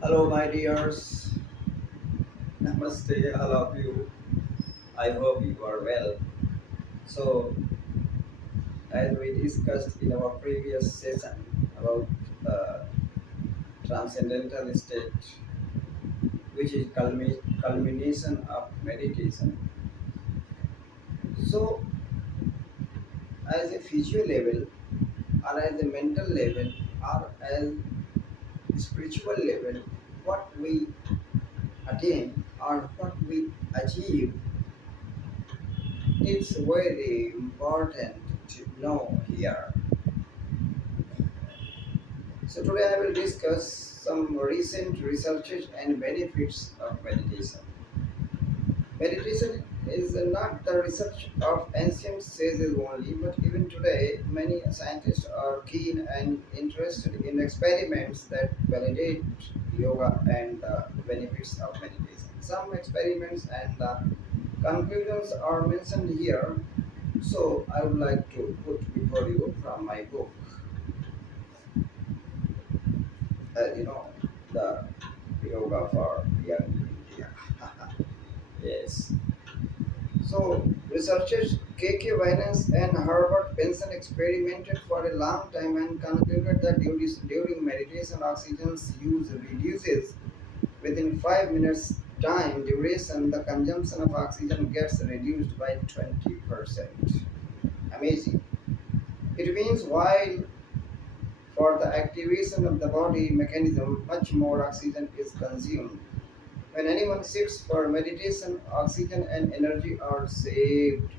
Hello, my dears. Namaste, all of you. I hope you are well. So, as we discussed in our previous session about the transcendental state, which is culmination of meditation. So, as a physical level, or as a mental level, or as spiritual level, what we attain or what we achieve, it's very important to know here. So today I will discuss some recent researches and benefits of meditation. Meditation is not the research of ancient sages only, but even today many scientists are keen and interested in experiments that validate yoga and the benefits of meditation. Some experiments and the conclusions are mentioned here, so I would like to put before you from my book, you know, the yoga for young India. Yes. So researchers K.K. Vinance and Herbert Benson experimented for a long time and concluded that during meditation, oxygen's use reduces within 5 minutes time duration. The consumption of oxygen gets reduced by 20%. Amazing. It means while for the activation of the body mechanism, much more oxygen is consumed. When anyone sits for meditation, oxygen and energy are saved.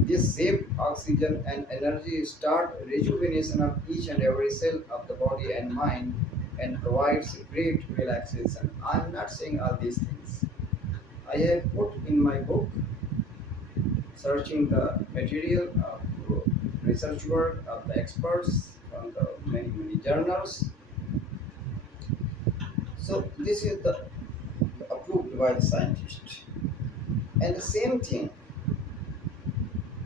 This saved oxygen and energy start rejuvenation of each and every cell of the body and mind and provides great relaxation. I am not saying all these things. I have put in my book, searching the material of research work of the experts from the many journals. So this is the approved by the scientist. And the same thing,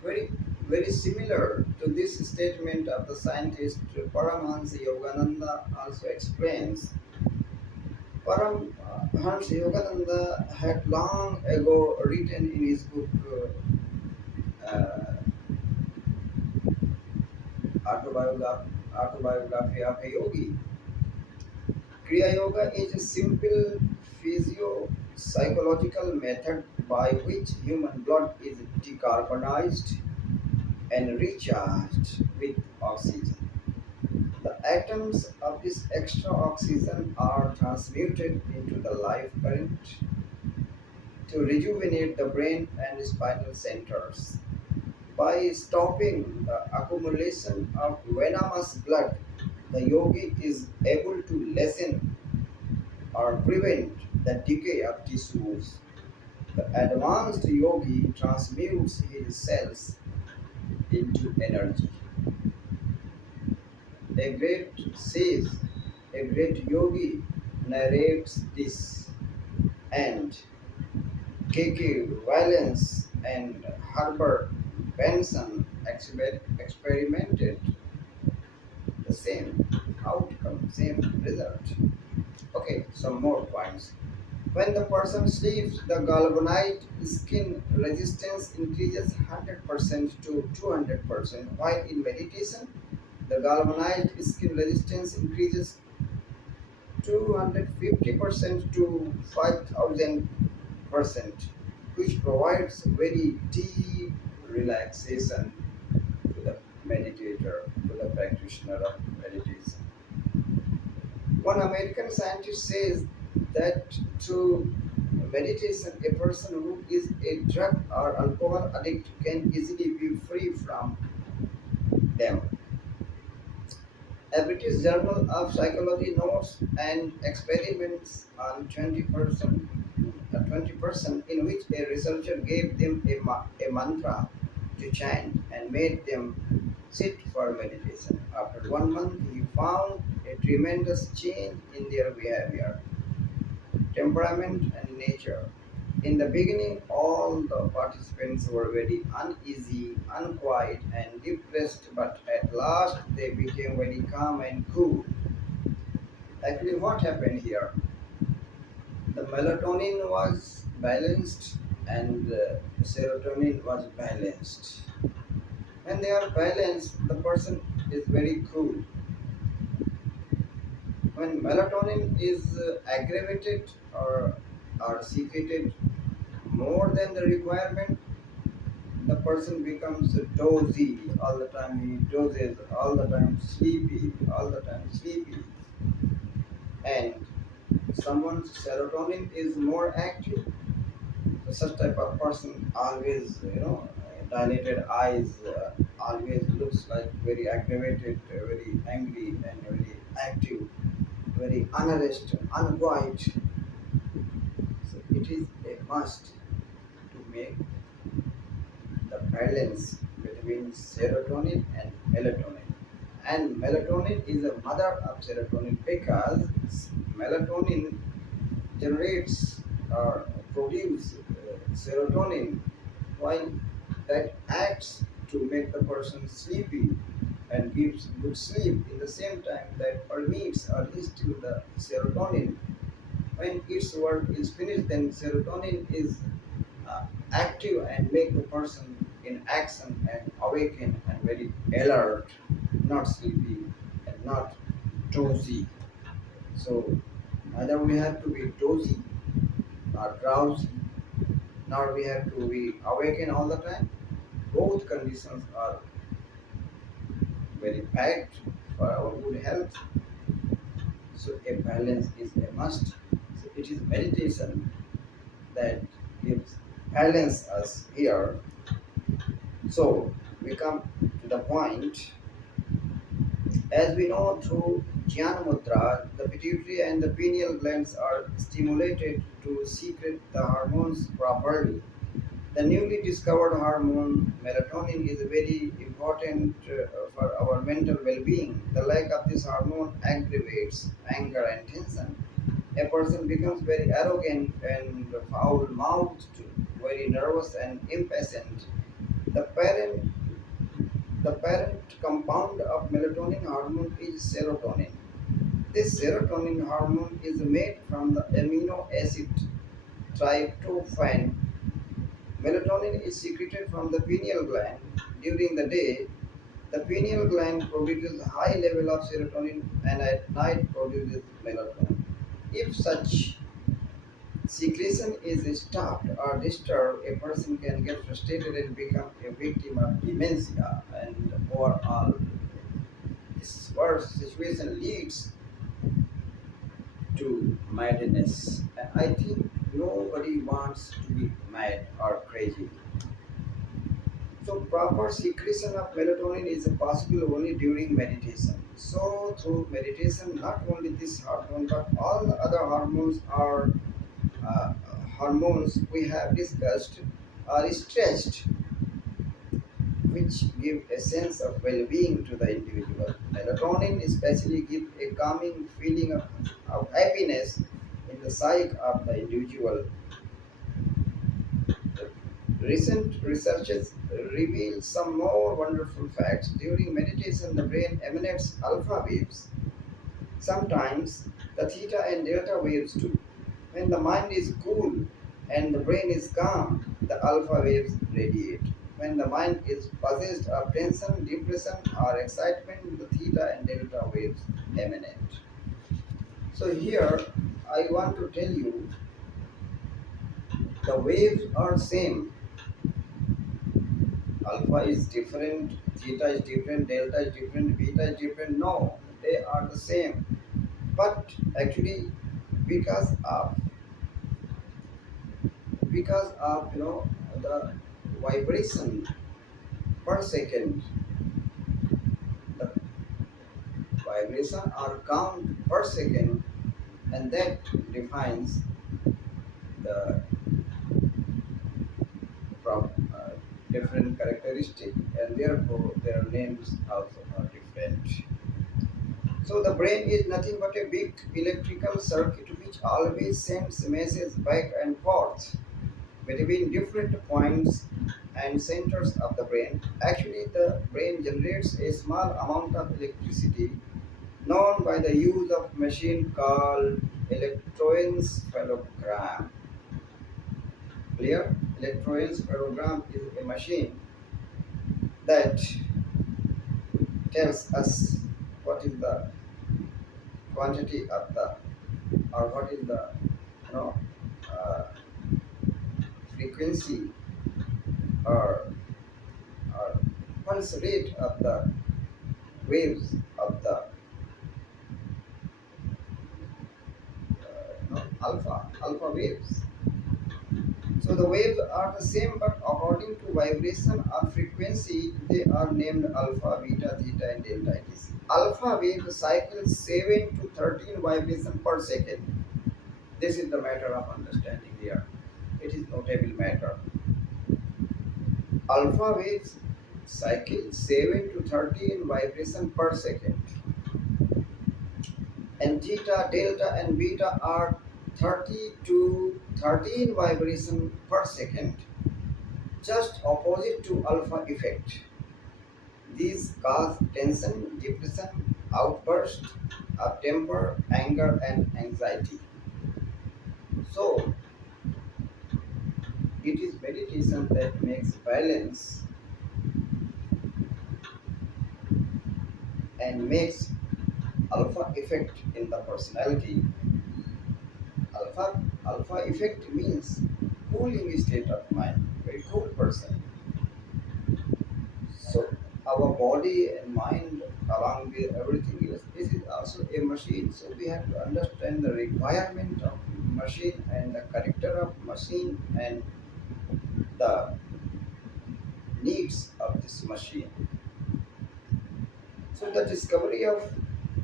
very very similar to this statement of the scientist Paramahansa Yogananda also explains. Paramahansa Yogananda had long ago written in his book Autobiography of a Yogi. Kriya Yoga is a simple physio-psychological method by which human blood is decarbonized and recharged with oxygen. The atoms of this extra oxygen are transmuted into the life current to rejuvenate the brain and spinal centers. By stopping the accumulation of venomous blood, the yogi is able to lessen or prevent the decay of tissues. The advanced yogi transmutes his cells into energy. A great says, a great yogi narrates this, and K.K. Valence and Herbert Benson experimented the same outcome, same result. Okay, some more points. When the person sleeps, the galvanized skin resistance increases 100% to 200%, while in meditation, the galvanized skin resistance increases 250% to 5000%, which provides very deep relaxation to the meditator, to the practitioner of meditation. One American scientist says that through meditation, a person who is a drug or alcohol addict can easily be free from them. A British Journal of Psychology notes and experiments on 20% in which a researcher gave them a mantra to chant and made them sit for meditation. After 1 month, he found a tremendous change in their behavior, temperament, and nature. In the beginning, all the participants were very uneasy, unquiet, and depressed, but at last they became very calm and cool. Actually, what happened here? The melatonin was balanced and serotonin was balanced. When they are balanced, the person is very cool. When melatonin is aggravated or secreted more than the requirement, the person becomes dozy all the time. He dozes all the time, sleepy all the time, sleepy. And someone's serotonin is more active. So such type of person always, dilated eyes, always looks like very aggravated, very angry, and very active, very unarrested, unquiet. So it is a must to make the balance between serotonin and melatonin. And melatonin is a mother of serotonin because melatonin generates or produces serotonin while that acts to make the person sleepy and gives good sleep in the same time that permits or instills the serotonin. When its work is finished, then serotonin is uh, active and make the person in action and awaken and very alert, not sleepy and not dozy. So either we have to be dozy or drowsy, nor we have to be awakened all the time. Both conditions are very bad for our good health. So a balance is a must. So it is meditation that gives balance us here. So we come to the point. As we know through Jnana Mudra, the pituitary and the pineal glands are stimulated to secrete the hormones properly. The newly discovered hormone melatonin is very important for our mental well-being. The lack of this hormone aggravates anger and tension. A person becomes very arrogant and foul-mouthed, very nervous and impatient. The parent, the parent compound of melatonin hormone is serotonin. This serotonin hormone is made from the amino acid tryptophan. Melatonin is secreted from the pineal gland. During the day, the pineal gland produces high level of serotonin and at night produces melatonin. If such secretion is stopped or disturbed, a person can get frustrated and become a victim of dementia. And overall, this worst situation leads to madness. And I think nobody wants to be mad or crazy. So proper secretion of melatonin is possible only during meditation. So through meditation, not only this hormone but all the other hormones are uh, hormones we have discussed are stretched, which give a sense of well-being to the individual. Melatonin especially gives a calming feeling of happiness in the psyche of the individual. Recent researches reveal some more wonderful facts. During meditation, the brain emanates alpha waves, sometimes the theta and delta waves too. When the mind is cool and the brain is calm, the alpha waves radiate. When the mind is possessed of tension, depression, or excitement, the theta and delta waves emanate. So, here I want to tell you the waves are same. Alpha is different, theta is different, delta is different, beta is different. No, they are the same. But actually, because of the vibration per second, the vibration or count per second, and that defines the from different characteristic, and therefore their names also are different. So the brain is nothing but a big electrical circuit which always sends messages back and forth between different points and centers of the brain. Actually, the brain generates a small amount of electricity known by the use of machine called electroencephalogram. Clear? Electroencephalogram is a machine that tells us what is the quantity of the, or what is the, you know uh, frequency, or or pulse rate of the waves of the alpha waves. So the waves are the same, but according to vibration or frequency, they are named alpha, beta, theta, and delta. It is alpha wave cycles 7 to 13 vibration per second. This is the matter of understanding here. It is notable matter. Alpha waves cycle 7 to 13 vibration per second, and theta, delta, and beta are 30 to 13 vibration per second, just opposite to alpha effect. These cause tension, depression, outburst of temper, anger, and anxiety. So, it is meditation that makes balance and makes alpha effect in the personality. Alpha effect means cooling state of mind, very cool person. So our body and mind, along with everything else, this is also a machine. So we have to understand the requirement of machine and the character of machine and the needs of this machine. So the discovery of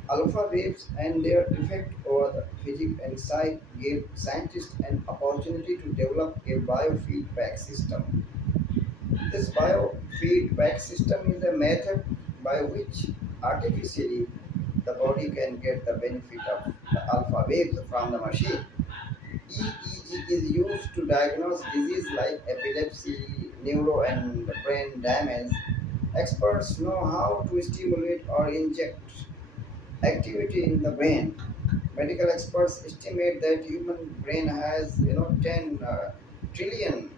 alpha waves and their effect over the physics and psych gave scientists an opportunity to develop a biofeedback system. This biofeedback system is a method by which artificially the body can get the benefit of the alpha waves from the machine. EEG is used to diagnose disease like epilepsy, neuro and brain damage. Experts know how to stimulate or inject activity in the brain. Medical experts estimate that human brain has 10 trillion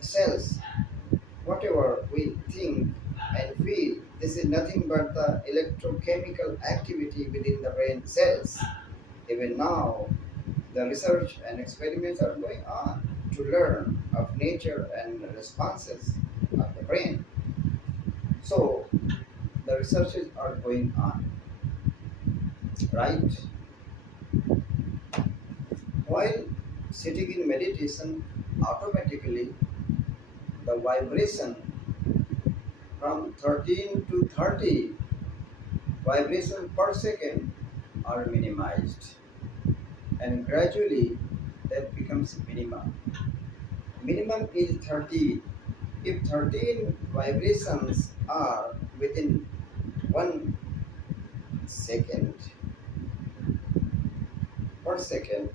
cells. Whatever we think and feel, this is nothing but the electrochemical activity within the brain cells. Even now, the research and experiments are going on to learn of nature and responses of the brain. So, the researches are going on, right? While sitting in meditation, automatically the vibration from 13 to 30 vibrations per second are minimized, and gradually that becomes minimum. Minimum is 13. If 13 vibrations are within 1 second per second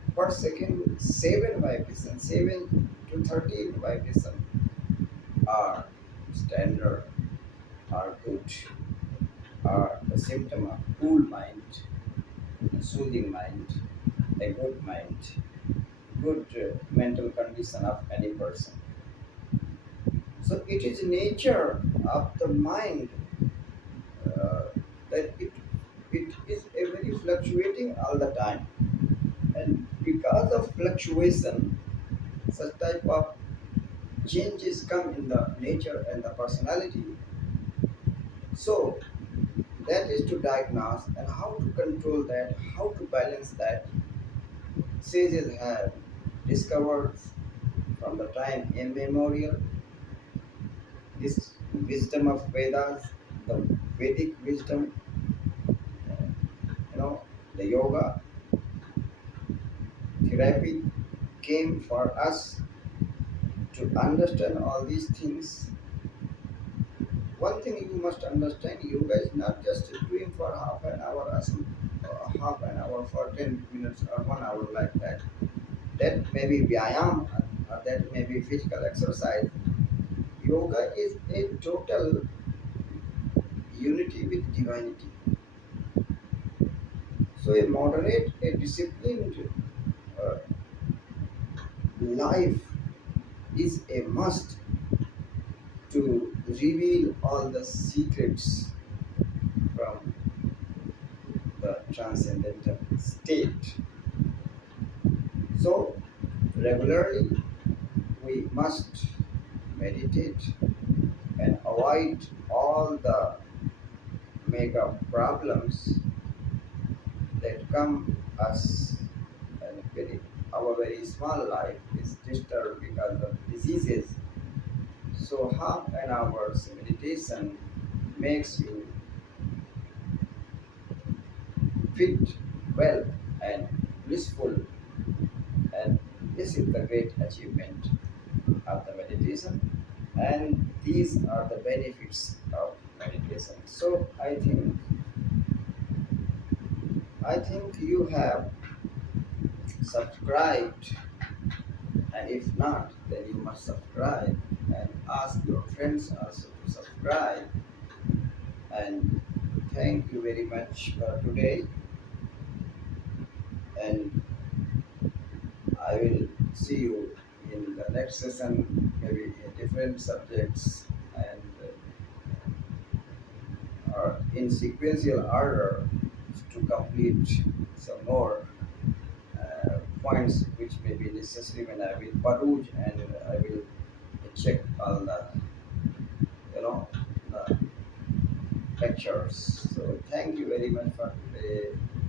7 vibrations, 7 to 13 vibrations are standard, are good, are the symptom of cool mind, a soothing mind, a good mind, good mental condition of any person. So it is nature of the mind uh, that it is a very fluctuating all the time, and because of fluctuation, such type of changes come in the nature and the personality. So that is to diagnose and how to control that, how to balance that. Sages have discovered from the time immemorial this wisdom of Vedas, the Vedic wisdom, you know, the yoga therapy came for us to understand all these things. One thing you must understand, yoga is not just doing for half an hour or half an hour for 10 minutes or 1 hour like that. That may be vyayam, or that may be physical exercise. Yoga is a total unity with divinity. So a moderate, a disciplined uh, life is a must to reveal all the secrets from the transcendental state. So regularly we must meditate and avoid all the mega problems that come us, and our very small life is disturbed because of diseases. So half an hour's meditation makes you fit, well, and blissful, and this is the great achievement of the meditation, and these are the benefits of meditation. So I think you have subscribed, and if not, then you must subscribe and ask your friends also to subscribe. And thank you very much for today, and I will see you in the next session, maybe in different subjects, and or in sequential order to complete some more points which may be necessary when I will peruse, and I will check all the, you know, the lectures. So thank you very much for today.